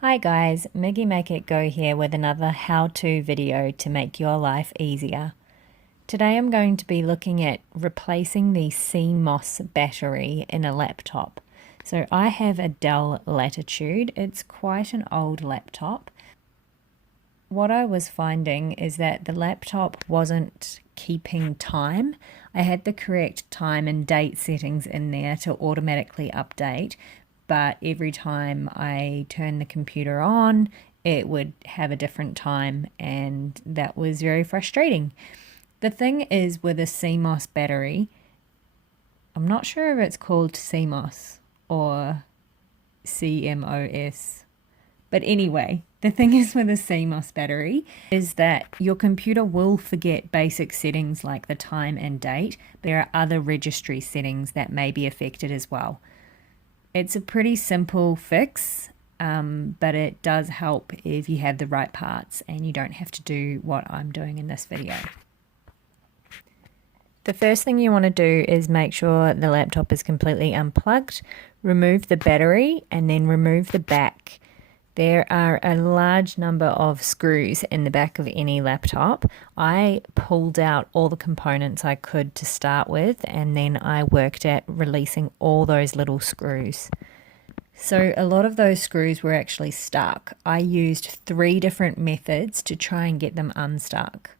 Hi guys, Miggy Make It Go here with another how-to video to make your life easier. Today I'm going to be looking at replacing the CMOS battery in a laptop. So I have a Dell Latitude. It's quite an old laptop. What I was finding is that the laptop wasn't keeping time. I had the correct time and date settings in there to automatically update, but every time I turn the computer on, it would have a different time, and that was very frustrating. The thing is with a CMOS battery, I'm not sure if it's called CMOS or CMOS, but anyway, the thing is with a CMOS battery is that your computer will forget basic settings like the time and date. There are other registry settings that may be affected as well. It's a pretty simple fix, but it does help if you have the right parts and you don't have to do what I'm doing in this video. The first thing you want to do is make sure the laptop is completely unplugged, remove the battery, and then remove the back. There are a large number of screws in the back of any laptop. I pulled out all the components I could to start with, and then I worked at releasing all those little screws. So a lot of those screws were actually stuck. I used 3 different methods to try and get them unstuck.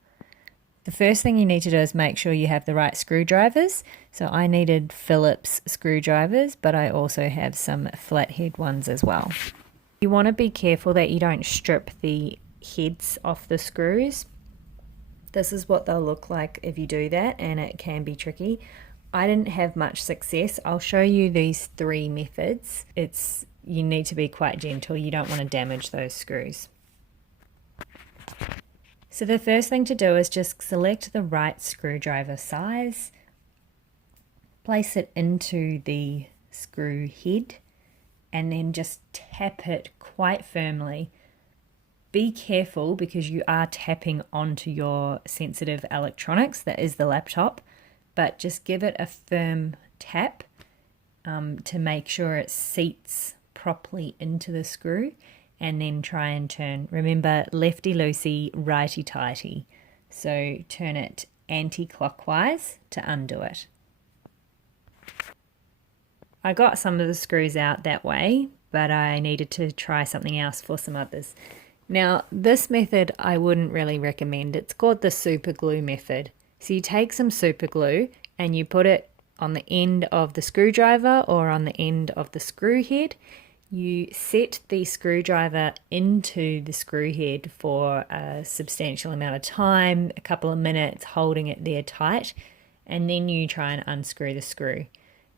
The first thing you need to do is make sure you have the right screwdrivers. So I needed Phillips screwdrivers, but I also have some flathead ones as well. You want to be careful that you don't strip the heads off the screws. This is what they'll look like if you do that, and it can be tricky. I didn't have much success. I'll show you these 3 methods. You need to be quite gentle. You don't want to damage those screws. So the first thing to do is just select the right screwdriver size, place it into the screw head, and then just tap it quite firmly. Be careful because you are tapping onto your sensitive electronics, that is the laptop, but just give it a firm tap to make sure it seats properly into the screw, and then try and turn. Remember, lefty loosey, righty tighty. So turn it anti-clockwise to undo it. I got some of the screws out that way, but I needed to try something else for some others. Now, this method I wouldn't really recommend. It's called the Superglue Method. So you take some super glue and you put it on the end of the screwdriver or on the end of the screw head. You set the screwdriver into the screw head for a substantial amount of time, a couple of minutes, holding it there tight, and then you try and unscrew the screw.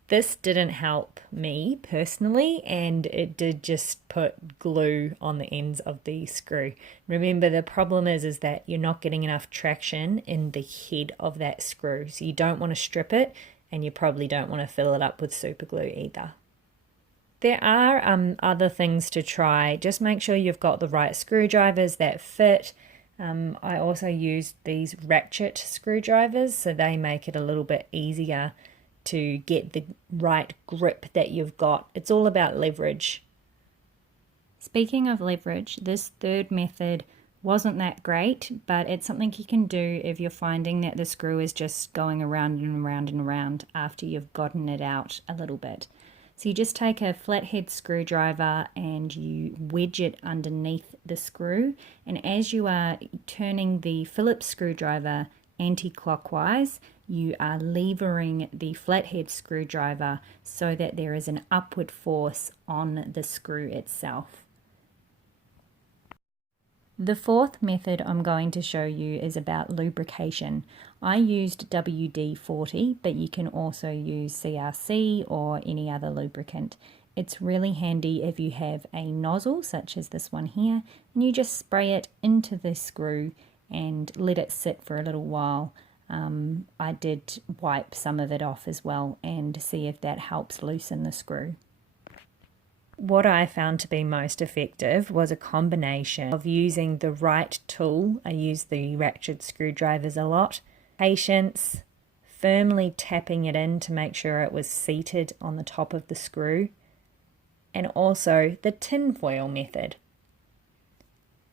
This didn't help me personally, and it did just put glue on the ends of the screw. Remember, the problem is that you're not getting enough traction in the head of that screw, so you don't want to strip it, and you probably don't want to fill it up with super glue either. There are other things to try. Just make sure you've got the right screwdrivers that fit. I also used these Ratchet screwdrivers, so they make it a little bit easier to get the right grip that you've got. It's all about leverage. Speaking of leverage, this third method wasn't that great, but it's something you can do if you're finding that the screw is just going around and around and around after you've gotten it out a little bit. So you just take a flathead screwdriver and you wedge it underneath the screw, and as you are turning the Phillips screwdriver anti-clockwise, you are levering the flathead screwdriver so that there is an upward force on the screw itself. The fourth method I'm going to show you is about lubrication. I used WD-40, but you can also use CRC or any other lubricant. It's really handy if you have a nozzle such as this one here, and you just spray it into the screw and let it sit for a little while. I did wipe some of it off as well and see if that helps loosen the screw. What I found to be most effective was a combination of using the right tool. I use the Ratchet screwdrivers a lot. Patience, firmly tapping it in to make sure it was seated on the top of the screw, and also the tinfoil method.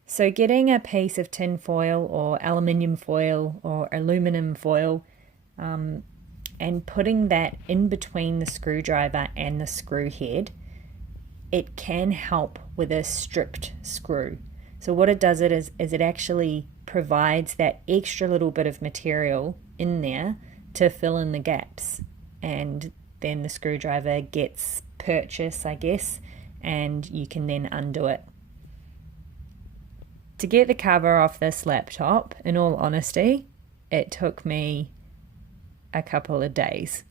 So getting a piece of tin foil or aluminium foil or aluminum foil and putting that in between the screwdriver and the screw head, it can help with a stripped screw. So what it does is it actually provides that extra little bit of material in there to fill in the gaps, and then the screwdriver gets purchase, I guess, and you can then undo it. To get the cover off this laptop, in all honesty, it took me a couple of days.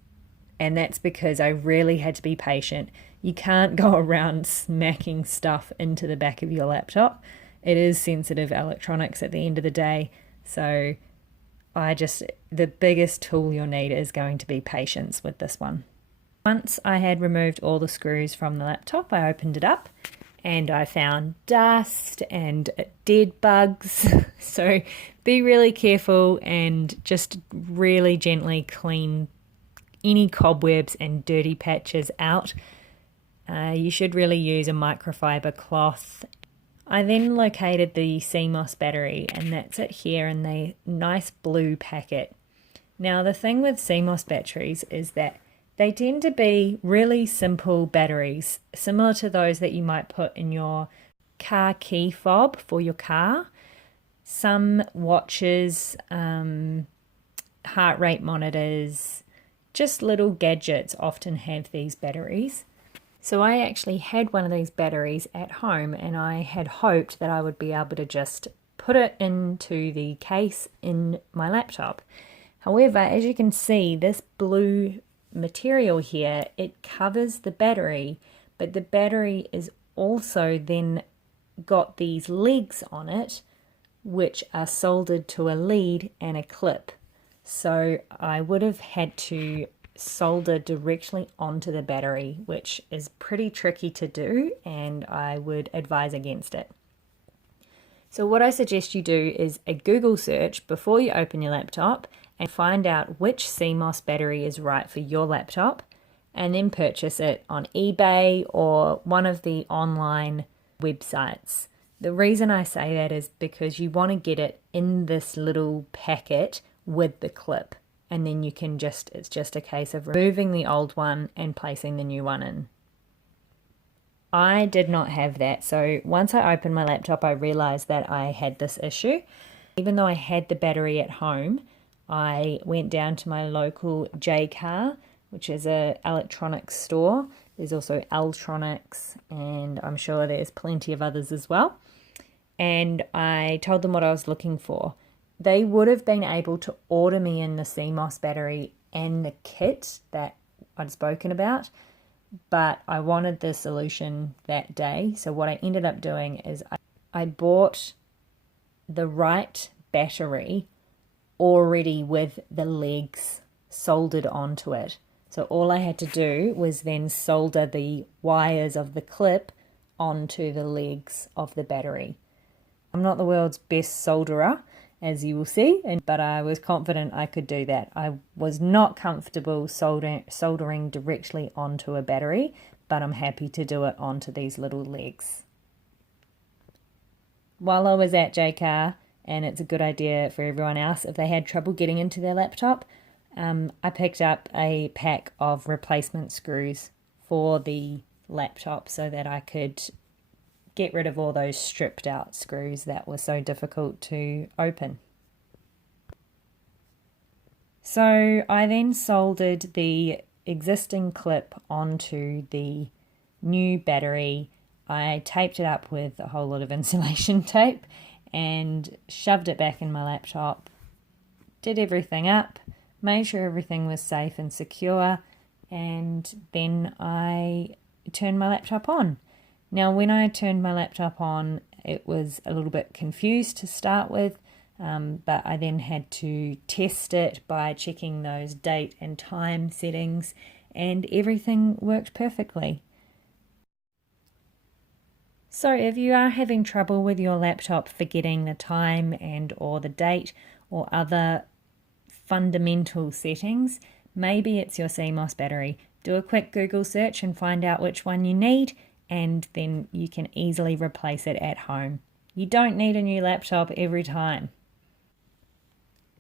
And that's because I really had to be patient. You can't go around smacking stuff into the back of your laptop. It is sensitive electronics at the end of the day. So the biggest tool you'll need is going to be patience with this one. Once I had removed all the screws from the laptop, I opened it up and I found dust and dead bugs. So be really careful and just really gently clean any cobwebs and dirty patches out. You should really use a microfiber cloth. I then located the CMOS battery, and that's it here in the nice blue packet. Now the thing with CMOS batteries is that they tend to be really simple batteries, similar to those that you might put in your car key fob for your car. Some watches, heart rate monitors, just little gadgets often have these batteries. So I actually had one of these batteries at home, and I had hoped that I would be able to just put it into the case in my laptop. However, as you can see, this blue material here, it covers the battery, but the battery is also then got these legs on it which are soldered to a lead and a clip. So I would have had to solder directly onto the battery, which is pretty tricky to do, and I would advise against it. So what I suggest you do is a Google search before you open your laptop and find out which CMOS battery is right for your laptop, and then purchase it on eBay or one of the online websites. The reason I say that is because you want to get it in this little packet with the clip, and then you can it's just a case of removing the old one and placing the new one in. I did not have that, so once I opened my laptop I realized that I had this issue. Even though I had the battery at home, I went down to my local J-Car, which is an electronics store. There's also Ltronics, and I'm sure there's plenty of others as well. And I told them what I was looking for. They would have been able to order me in the CMOS battery and the kit that I'd spoken about, but I wanted the solution that day. So what I ended up doing is I bought the right battery already with the legs soldered onto it. So all I had to do was then solder the wires of the clip onto the legs of the battery. I'm not the world's best solderer, as you will see, but I was confident I could do that. I was not comfortable soldering directly onto a battery, but I'm happy to do it onto these little legs. While I was at J-Car, and it's a good idea for everyone else if they had trouble getting into their laptop, I picked up a pack of replacement screws for the laptop so that I could get rid of all those stripped out screws that were so difficult to open. So I then soldered the existing clip onto the new battery. I taped it up with a whole lot of insulation tape and shoved it back in my laptop, did everything up, made sure everything was safe and secure, and then I turned my laptop on. Now, when I turned my laptop on, it was a little bit confused to start with, but I then had to test it by checking those date and time settings, and everything worked perfectly. So if you are having trouble with your laptop forgetting the time and or the date or other fundamental settings, maybe it's your CMOS battery. Do a quick Google search and find out which one you need, and then you can easily replace it at home. You don't need a new laptop every time.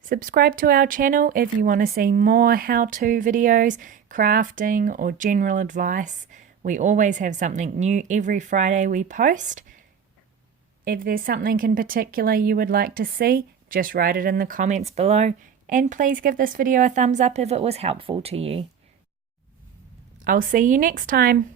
Subscribe to our channel if you want to see more how-to videos, crafting, or general advice. We always have something new every Friday we post. If there's something in particular you would like to see, just write it in the comments below, and please give this video a thumbs up if it was helpful to you. I'll see you next time.